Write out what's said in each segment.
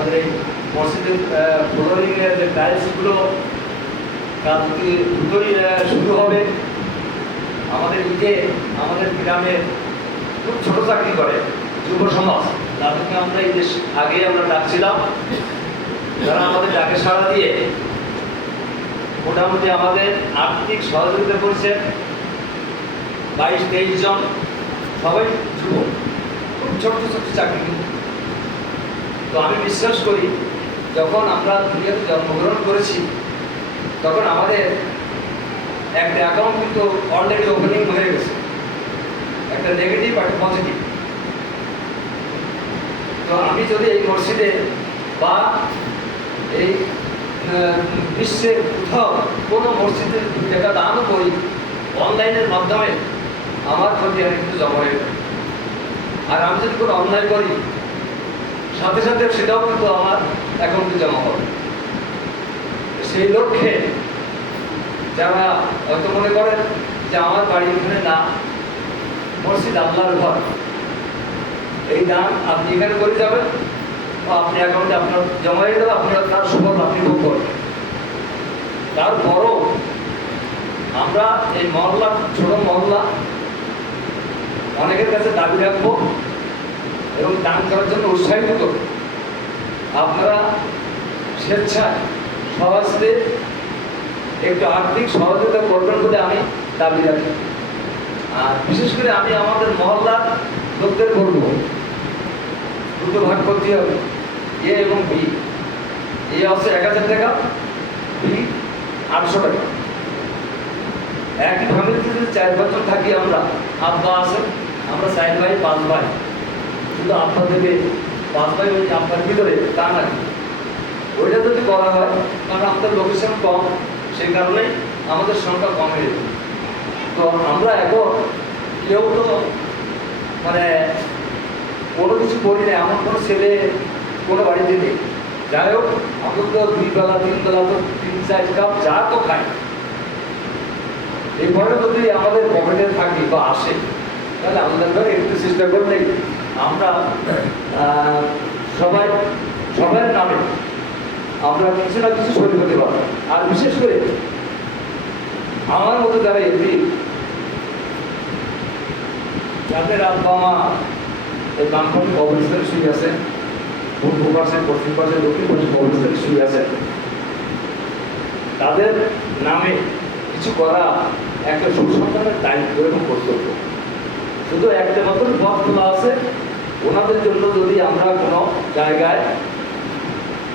আমাদের এই মসজিদের ফ্লোরিংয়ের যে টাইলসগুলো কালকে দুটোই শুরু হবে, আমাদের ইটে আমাদের গ্রামে খুব ছোট চাকরি করে, যুব সমাজ। তাদেরকে আমরা এই দেশ আগে আমরা ডাকছিলাম। যারা আমাদের ডাকে সাড়া দিয়ে মোটামুটি আমাদের আর্থিক সহযোগিতা করছে বাইশ, তেইশ জন সবাই যুবক। খুব ছোট্ট ছোট্ট চাকরি কিন্তু। তো আমি বিশ্বাস করি, যখন আমরা দুনিয়াতে জন্মগ্রহণ করেছি, তখন আমাদের একটা অ্যাকাউন্ট কিন্তু অলরেডি ওপেনিং হয়ে গেছে একটা নেগেটিভ একটা পজিটিভ তো আমি যদি এই মসজিদে বা এই বিশ্বের কোথাও কোনো মসজিদে টাকা দানও করি অনলাইনের মাধ্যমে, আমার প্রতি আর কিন্তু জমা হয়ে। আর আমি যদি কোনো অনলাইন করি সাথে সাথে সেটাও কিন্তু আমার অ্যাকাউন্টে জমা হবে। সেই লক্ষ্যে যারা হয়তো মনে করেন যে আমার বাড়ি এখানে না, মসজিদ আল্লাহর ঘর, এই দান আপনি এখানে করে যাবেন, বা আপনি অ্যাকাউন্টে আপনার জমা হয়ে যাবে আপনি তার সুফল আপনি ভোগ করবেন। তারপরও আমরা এই মহল্লা, ছোট মহল্লা, অনেকের কাছে দাবি রাখব এবং দান করার জন্য উৎসাহিত করব আপনারা স্বেচ্ছায় সহজে একটু আর্থিক সহযোগিতা করবেন বলে আমি দাবি রাখি। আর বিশেষ করে আমি আমাদের মহল্লার লোকদের বলব, দুটো ভাগ করতে হবে, এ এবং বি। এ আছে এক হাজার টাকা, বি আটশো টাকা। একই ফ্যামিলিতে যদি চার বছর থাকি আমরা, আব্বা আছে আমরা চার ভাই, পাঁচ ভাই। শুধু পাঁচ ভাই ওই আব্বার ভিতরে তা নাকি ওইটা যদি করা হয় কারণ আমাদের লোকেশন কম। সেই কারণে আমাদের সংখ্যা কম হয়ে তো আমরা এখন কেউ তো মানে কোনো কিছু করি না, এমন কোনো ছেলে কোনো বাড়িতে নেই। যাই হোক, আমরা তো দুই বেলা তিন বেলা তো তিন চার কাপ চা তো খাই। এরপরে যদি আমাদের পকেটে থাকি বা আসে, তাহলে আমাদের ঘরে একটু চেষ্টা করলে আমরা সবাই, সবার নামে আমরা কিছু না কিছু শরীর হতে পারব। আর বিশেষ করে আমার মতো যারা এমনি যাদের আব্বা মা এই বামপন্থী কবরস্থানে শুয়ে আছে, পূর্ব পাশে, পশ্চিম পাশে, দক্ষিণ পাশে কবরস্থানে শুয়ে আছে, তাদের নামে কিছু করা একটা সুসন্তানের দায়িত্ব এবং কর্তব্য। শুধু একটা মতন পথ খোলা আছে ওনাদের জন্য যদি আমরা কোনো জায়গায়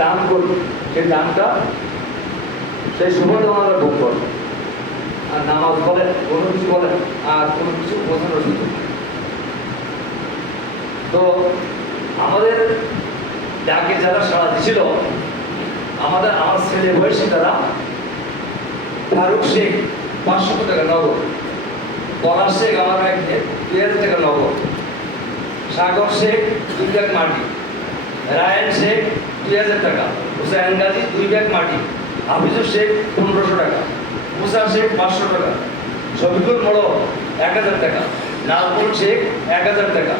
দান করি, সেই দানটা সেই সময়টা ওনারা ভোগ করেন। আর নামাজ বলেন, কোনো কিছু বলেন, আর কোনো কিছু বোঝানোর সুযোগ তো আমাদের ডাকে যারা সাড়া দিছিল, আমাদের, আমার ছেলে বয়সী তারা ফারুক শেখ পাঁচশো টাকা নগদ পলাশ শেখ আমার দুই হাজার টাকা নগদ। সাগর শেখ, দুই ব্যাগ মাটি। রায়ন শেখ, দুই হাজার টাকা। হুসাইন গাজী, দুই ব্যাগ মাটি। হাফিজুর শেখ, পনেরোশো টাকা। মুসা শেখ, পাঁচশো টাকা। শফিকুল মোড় এক হাজার টাকা। নাজমুল শেখ, এক হাজার টাকা।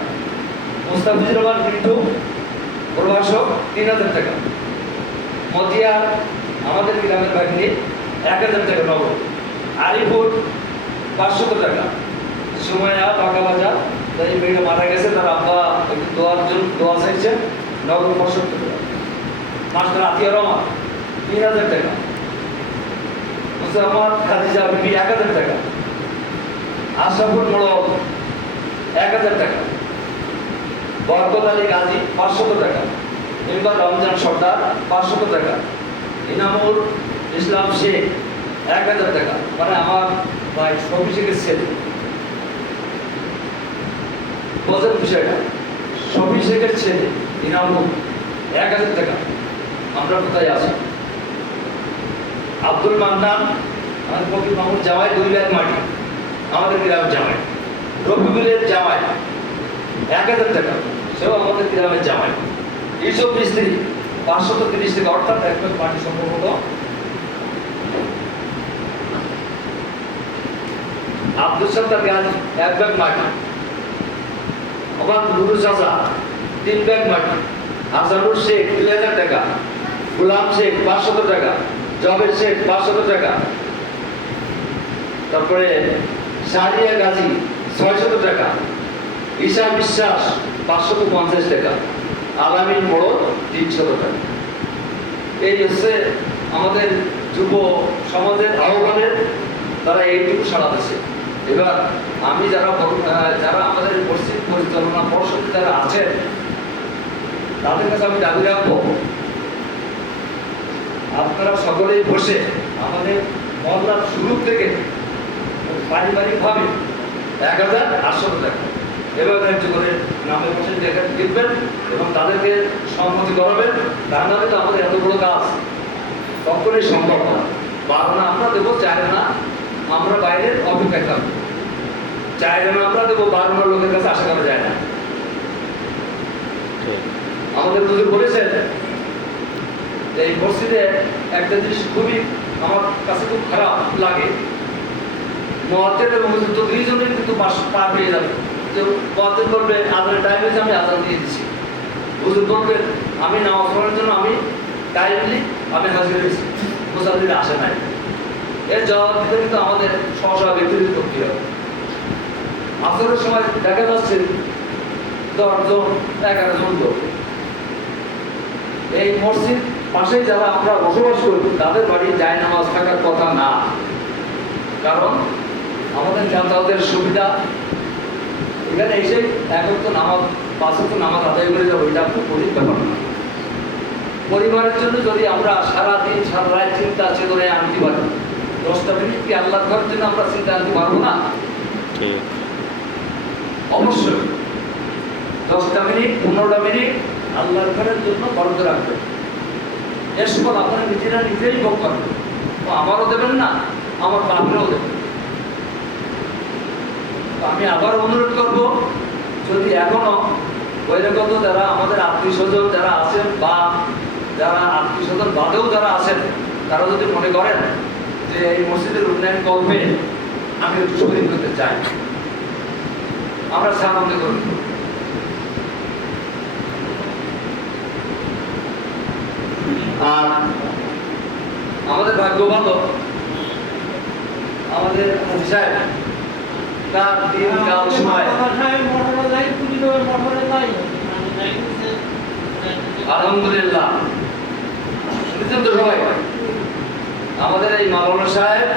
মুস্তাফিজুর রহমান মিন্টু প্রভাষক, তিন হাজার টাকা। মতিয়া, আমাদের গ্রামের বাহিনী, এক হাজার টাকা নগদ। আলিপুর, পাঁচশত টাকা। সুমাইয়া টাকা বাজার তাই মেয়েটা মারা গেছে, তার আব্বা একটু দোয়ার জন্য দোয়া চাইছে, নগদ পঁয়ষট্টি টাকা। মাস্টার আতিয়া রহমান তিন হাজার টাকা। মুসাম্মদ খাদিজা বিবি, এক হাজার টাকা। আশরাফুল মোড়ক এক হাজার টাকা। বরকত আলী গাজী, পাঁচশত টাকা। এবার রমজান সর্দার, পাঁচশত টাকা। ইনামুল ইসলাম শেখ, এক হাজার টাকা। মানে আমার ভাই সবই শেখের ছেলে। বোঝেন বিষয়টা। সবই ছেলে, ইনামুল, এক হাজার টাকা। আমরা কোথায় আছি? আব্দুল মান্নান, আমাদের ফকির মাহমুদ জামাই, দুই ব্যাগ মাটি। আমাদের গ্রামের জামাই। রফিকুলের জামাই, এক হাজার টাকা। সেও আমাদের গ্রামের জামাই। ইউসুফ মিস্ত্রি, পাঁচশত তিরিশ টাকা, অর্থাৎ এক ব্যাগ মাটি সম্ভবত আব্দুল সত্তার গাছ, এক ব্যাগ মাটি। আমার নুরু চাচা, তিন ব্যাগ মাটি হাসানুর শেখ দুই হাজার টাকা, গুলাম শেখ পাঁচশত টাকা, জবের শেখ পাঁচশত টাকা। তারপরে সারিয়া গাজী ছয়শত টাকা, ঈশা বিশ্বাস পাঁচশত পঞ্চাশ টাকা, আলামিন মোড় তিনশত টাকা। এই হচ্ছে আমাদের যুব সমাজের আহ্বানের তারা এইটুকু সাড়া দিচ্ছে এবার আমি যারা যারা আমাদের মসজিদ পরিচালনা পর্ষদে যারা আছেন, তাদের কাছে আমি দাবি রাখব, আপনারা সকলেই বসে আমাদের মহল্লার শুরু থেকে পারিবারিকভাবে এক হাজার আটশো টাকা এবার ধার্য করে নামে বসে দেখে লিখবেন এবং তাদেরকে সম্মতি করাবেন। তার নামে তো আমাদের এত বড় কাজ কখনোই সম্ভব না। বারো না আমরা দেবো, চার না, আমরা বাইরের অপেক্ষায় থাকব। চার না আমরা দেবো বারো না লোকের কাছে আশা করা যায় না। আমাদের হুজুর বলেছেন এই মসজিদে একটা জিনিস খুবই আমার কাছে খুব খারাপ লাগে। মহাত্মের এবং হুজুর তো দুইজনের কিন্তু পেয়ে যাবে। যে মহাত্মের বলবে আজানের টাইম হয়েছে আমি আজান দিয়ে দিচ্ছি হুজুর বলবেন আমি নামাজ পড়ার জন্য আমি টাইমলি আমি হাজির হয়েছি। মুসাফির আসে নাই। এর জবাব দিতে কিন্তু আমাদের সহসা ব্যক্তিগত করতে হবে। আসরের সময় দেখা যাচ্ছে দশজন, এগারো জন লোক। এই মসজিদ পাশেই যারা আমরা বসবাস করি, তাদের বাড়ি যায় নামাজ থাকার কথা না। কারণ আমাদের যাতায়াতের সুবিধা, এখানে এসে এখন তো নামাজ পাশে তো নামাজ আদায় করে যাব, এটা খুব কঠিন ব্যাপার না। পরিবারের জন্য যদি আমরা সারাদিন, সারা রাত চিন্তা চেতনায় আনতে পারি, দশটা মিনিট কি আল্লাহ ঘরের জন্য আমরা চিন্তা আনতে পারব না? ঠিক। অবশ্যই। দশটা মিনিট পনেরোটা মিনিট আল্লাহর ঘরের জন্য রাখবেন এর সময় আপনারা নিজেরা নিজেই ভোগ তো আমারও দেবেন না, আমার দেবেন আমি আবার অনুরোধ করব, যদি এখনও বৈরাগত যারা আমাদের আত্মীয় স্বজন যারা আছেন বা যারা আত্মীয় স্বজন বাদেও যারা আছেন, তারা যদি মনে করেন যে এই মসজিদের উন্নয়ন কল্পে আমি একটু শরীর করতে চাই। আমরা সাহায্য করি। আর আমাদের ভাগ্য ভালো। আমাদের সাহেব, তার দিন সময়। আলহামদুলিল্লাহ। শুনেছেন তো সবাই? আমাদের এই মাওলানা সাহেব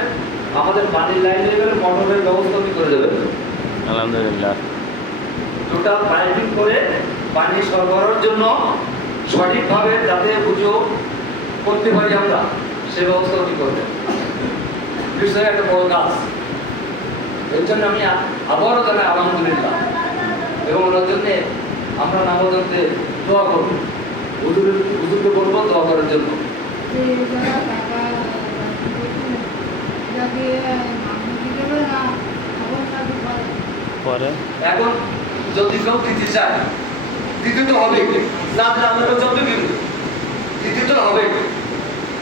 আমাদের পানির লাইন লেভেল মোটরের ব্যবস্থা করে দেবেন। আলহামদুলিল্লাহ। টোটাল পাইপিং করে পানি সরবরাহের জন্য সঠিকভাবে যাতে পুজো করতে পারি আমরা সে ব্যবস্থা উনি করবেন। বিষয়ে একটা বড় কাজ। এর জন্য আমি আবারও জানাই আলহামদুলিল্লাহ। এবং ওনার জন্যে আমরা নামদন্তে দোয়া করব। হুজুরের হুজুরকে বলব দোয়া করার জন্য। পরে। এখন যদি কেউ দিতে চায় দিতে তো হবে না দিলে আমরা যত দিব। দিতে তো হবে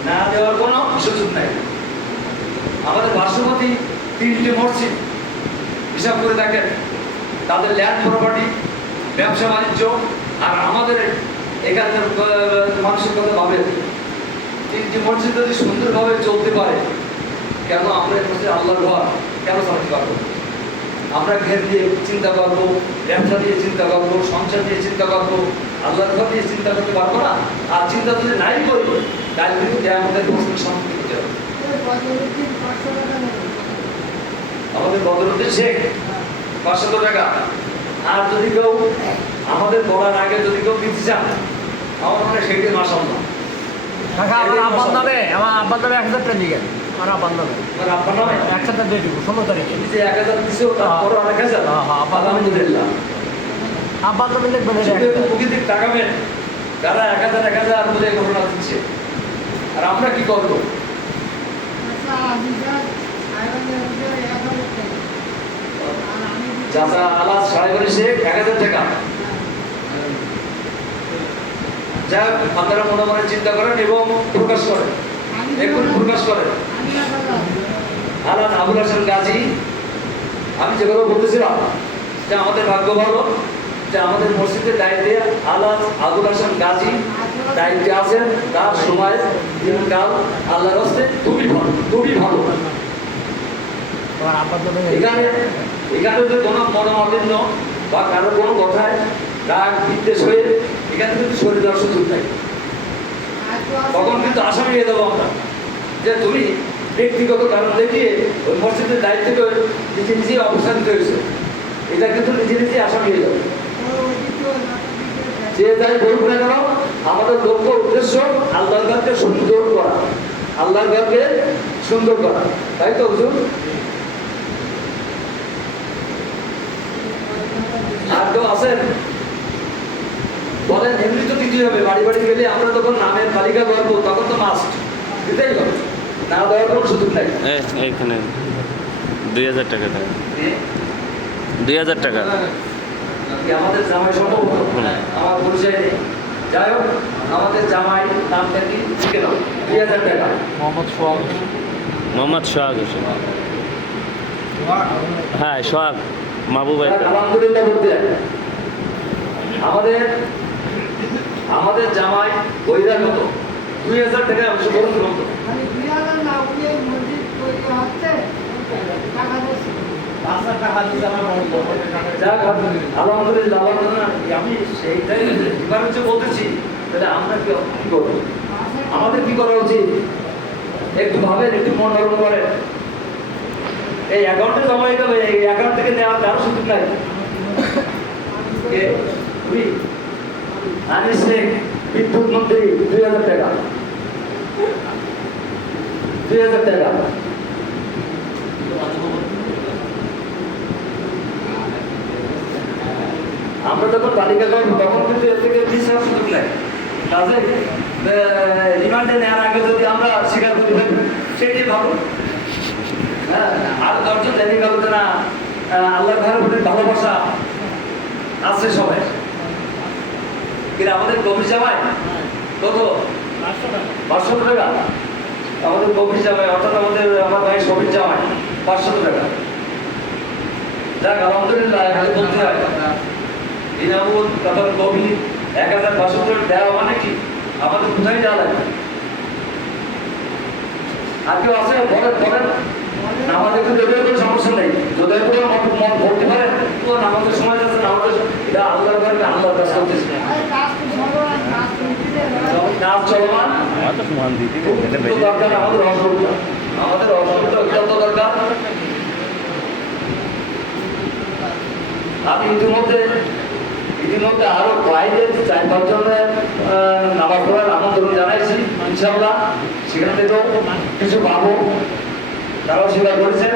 না দেওয়ার কোনো সুযোগ নাই। আমাদের পার্শ্ববর্তী তিনটে মসজিদ হিসাব করে দেখেন তাদের ল্যান্ড প্রপার্টি ব্যবসা বাণিজ্য আর আমাদের এখানকার আহ, মানসিকতা ভাবে তিনটি মসজিদ যদি সুন্দরভাবে চলতে পারে কেন আমরা মসজিদ আল্লাহর ঘর কেন চালাতে পারব? আমরা ঘের দিয়ে চিন্তা করব, ব্যবসা দিয়ে চিন্তা করব, সংসার দিয়ে চিন্তা করব, আল্লাহর ঘর দিয়ে চিন্তা করতে পারব না। আর চিন্তা যদি নাই করি, তাহলে কিন্তু আমাদের বস্তুর সম্মুখীন হতে হবে। আমাদের বদরুদ্দিন শেখ, পাঁচশত টাকা। আর যদি কেউ আমাদের বলার আগে যদি কেউ দিতে চান, আমার মনে হয় সেটি মাসাল না আমার আব্বার নামে আমার আব্বার নামে একসাথে ট্রেন দিকে আমার আব্বার নামে আমার আপনার নামে? একসাথে দিয়ে দিব ষোলো তারিখে। যে এক হাজার দিছো তারপরে অনেক হাজার? হ্যাঁ, হ্যাঁ, আব্বার নামে একটা। প্রকৃতির টাকাবেন যারা এক হাজার এক হাজার বলে ঘটনা দিচ্ছে। আর আমরা কি করব? চাচা আলাস সাড়ে করে শেখ এক হাজার টাকা। যা আপনারা মনে মনে চিন্তা করেন এবং প্রকাশ করেন। এখন প্রকাশ করেন। আলান আবুল হাসান গাজী আমি যেগুলো বলতেছিলাম যে আমাদের ভাগ্য ভালো যে আমাদের মসজিদের দায়িত্বে আল্লাহ আবুল হাসান গাজী দায়িত্বে আছেন তার সময় দিনকাল আল্লাহর হস্তে খুবই ভালো খুবই ভালো। এখানে এখানে যদি কোনো মনোমালিন্য বা কারও কোনো কথায় রাগ বিদ্বেষ হয়ে এখানে কিন্তু শরীর দেওয়ার সুযোগ নাই। তখন কিন্তু আসামি হয়ে দেবো আমরা। যে তুমি ব্যক্তিগত কারণ দেখিয়ে ওই মসজিদের দায়িত্বকে নিজে নিজে অবস্থান হয়েছে। এটা কিন্তু নিজে নিজে আসামি হয়ে যাবে। যে যাই বলুক না কেন, আমাদের লক্ষ্য উদ্দেশ্য আল্লাহর ঘরকে সুন্দর করা, আল্লাহর ঘরকে সুন্দর করা। তাই তো হুজুর? আর কেউ আছেন? বলেন, এমনি তো দিতে হবে। বাড়ি বাড়ি গেলে আমরা তখন নামের তালিকা করব তখন তো মাস্ট দিতেই হবে। না সুযোগ এইখানে দুই হাজার টাকা দেয় দুই হাজার টাকা। আমাদের জামাই সম্ভব? আমার পরিচয় নেই। যাই হোক আমাদের জামাই নামটা কি? দুই হাজার টাকা। মোহাম্মদ সোহাগ মোহাম্মদ সোহাগ হোসেন। হ্যাঁ সোহাগ মাহবুব আলহামদুলিল্লাহ বলতে আমাদের আমাদের জামাই বহিরাগত দুই হাজার টাকা অংশগ্রহণ করতো মানে হাজার না উনি এই মসজিদ তৈরি হচ্ছে টাকা দিচ্ছে যাক আলহামদুলিল্লাহ আলহামদুলিল্লাহ আমি সেইটাই বলতেছি তাহলে আমরা কি করব? আমাদের কি করা উচিত? একটু ভাবেন একটু মন নরম করেন। এই অ্যাকাউন্টে জমা হয়ে গেলে এই অ্যাকাউন্ট থেকে নেওয়ার কারও সুযোগ নাই। আনিস শেখ। বিদ্যুৎ মন্ত্রী দুই হাজার টাকা। দুই হাজার টাকা। আমরা যখন তালিকা করব তখন কিন্তু এর থেকে বিশ হাজার সুযোগ নেই কাজে রিমান্ডে নেওয়ার আগে যদি আমরা স্বীকার করি সেটাই ভালো হ্যাঁ আর দশজন জেনে গেল না আহ, আল্লাহর ভালোবাসা আছে সবাই। কিন্তু আমাদের কবির জামাই কত? পাঁচশো টাকা। আমাদের কবির জামাই, অর্থাৎ আমাদের আমার ভাই সবির জামাই, পাঁচশো টাকা। যাক, আলহামদুলিল্লাহ খালি বলতে হয় ইনামুল তারপর কবি এক হাজার পাঁচশো টাকা দেওয়া মানে কি? আমাদের কোথায় যাওয়া লাগে? আর কেউ আছে? বলেন বলেন। নামাজে কোনো সমস্যা নেই মন পারেন তো নামাজের সময় যাচ্ছে, নামাজের আল্লাহর ঘরে আল্লাহর কাজ করতেছে। ইতিমধ্যে আরও বাইরের চার পাঁচজনের নামাজ পড়ার আমন্ত্রণ জানাইছি ইনশাল্লাহ সেখান থেকেও কিছু পাবো। তারাও স্বীকার করেছেন।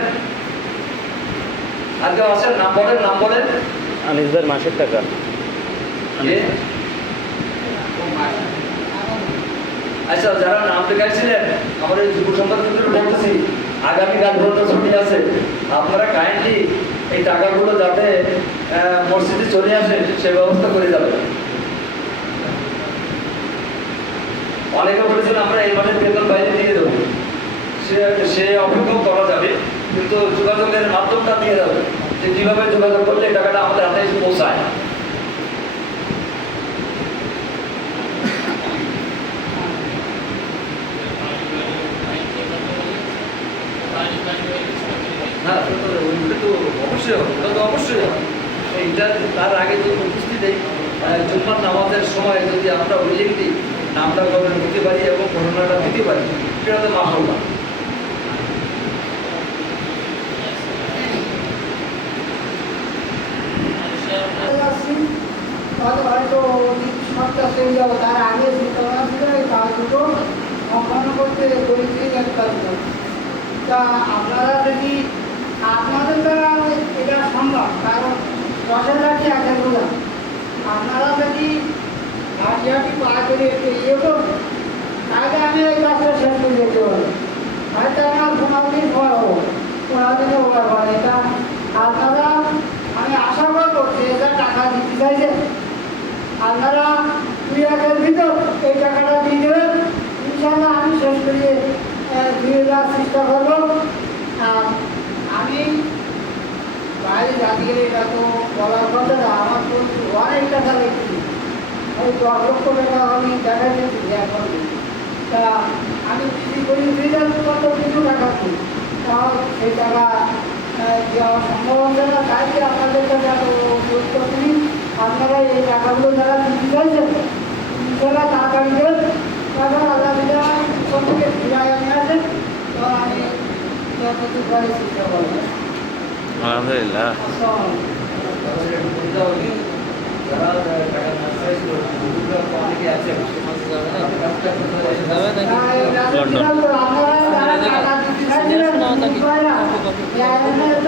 আর কেউ আছেন? নাম বলেন নাম বলেন। আনিসদের মাসের টাকা। আচ্ছা যারা নাম লেখাইছিলেন আমাদের যুব সম্পাদকদের বলতেছি আগামীকাল পর্যন্ত ছুটি আছে। আপনারা কাইন্ডলি এই টাকাগুলো যাতে মসজিদে চলে আসে সে ব্যবস্থা করে যাবে অনেকে বলেছেন আমরা এই মাসের বেতন বাইরে দিয়ে সে অপেক্ষাও করা যাবে, কিন্তু যোগাযোগের মাধ্যমটা দিয়ে যাবে। যে কীভাবে যোগাযোগ করলে এই টাকাটা আমাদের হাতে এসে পৌঁছায়। সময় যদি আমরা ওই লিখটি নামটা কবে নিতে পারি এবং ঘটনাটা দিতে পারি, সেটা তো মাহল না যাচ্ছি, তাহলে হয়তো তার আগে চিন্তাভাবনা ছিল, এই কাজগুলো সম্পন্ন করতে তা আপনারা যদি, আপনাদের দ্বারা এটা সম্ভব, কারণ দশ এক হাজার আপনারা যদি হাঁটি হাঁটি পা করে ইয়ে করুন তাহলে আমি এই কাজটা যেতে পারি হয়তো আমার পনেরো দিন পর হব, পনেরো দিনে এটা আপনারা আমি আশা করব যে যা টাকা দিতে চাইছে আপনারা দুই একের ভিতর এই টাকাটা দিয়ে দেবেন। ইনশাল্লাহ আমি শেষ করিয়ে দিয়ে দেওয়ার চেষ্টা করব। আমি বাইরে গেলে এটা তো বলার কথা না, আমার তো অনেক টাকা লেগেছে ওই দশ লক্ষ টাকা আমি দেখা দিয়েছি এখন তা আমি যদি করি রেজাল্ট কত কিছু টাকা দিই তাও সেই টাকা দেওয়া সম্ভব হচ্ছে না, তাই আপনাদের কাছে এত করছি আপনারা এই টাকাগুলো যারা দিতে চাইছেন তারা তাড়াতাড়ি তারপর আল্লাহ থেকে আমি আসেন তো আমি যতটুকু করব আলহামদুলিল্লাহ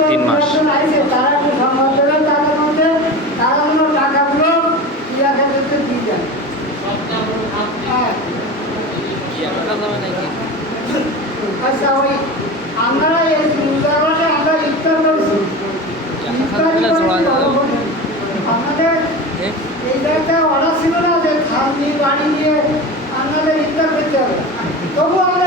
তিন মাস। আচ্ছা ওই আমরা এই আমরা ইফতার করছি। আমাদের এইটা একটা অর্ডার ছিল না যে বাড়ি নিয়ে আপনাদের ইফতার করতে হবে? তবু আমরা